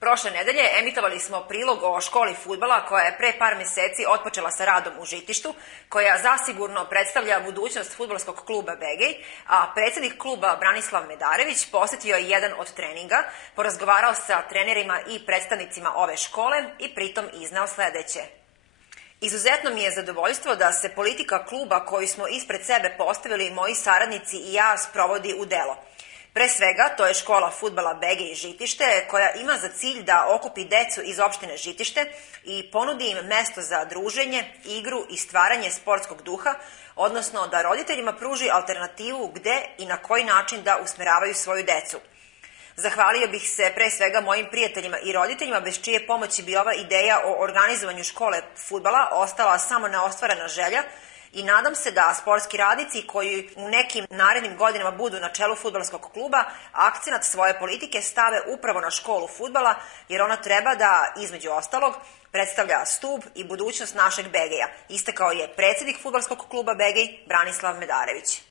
Prošle nedelje emitovali smo prilog o školi fudbala koja je pre par meseci otpočela sa radom u Žitištu, koja zasigurno predstavlja budućnost fudbalskog kluba Begej, a predsednik kluba Branislav Medarević posetio je jedan od treninga, porazgovarao sa trenerima i predstavnicima ove škole i pritom izneo sledeće. Izuzetno mi je zadovoljstvo da se politika kluba koju smo ispred sebe postavili moji saradnici i ja sprovodi u delo. Pre svega, to je škola fudbala Begej Žitište, koja ima za cilj da okupi decu iz opštine Žitište i ponudi im mesto za druženje, igru i stvaranje sportskog duha, odnosno da roditeljima pruži alternativu gde i na koji način da usmeravaju svoju decu. Zahvalio bih se pre svega mojim prijateljima i roditeljima bez čije pomoći bi ova ideja o organizovanju škole fudbala ostala samo neostvarena želja, i nadam se da sportski radnici koji u nekim narednim godinama budu na čelu fudbalskog kluba akcenat svoje politike stave upravo na školu fudbala, jer ona treba da, između ostalog, predstavlja stub i budućnost našeg Begeja, istakao je predsednik fudbalskog kluba Begej Branislav Medarević.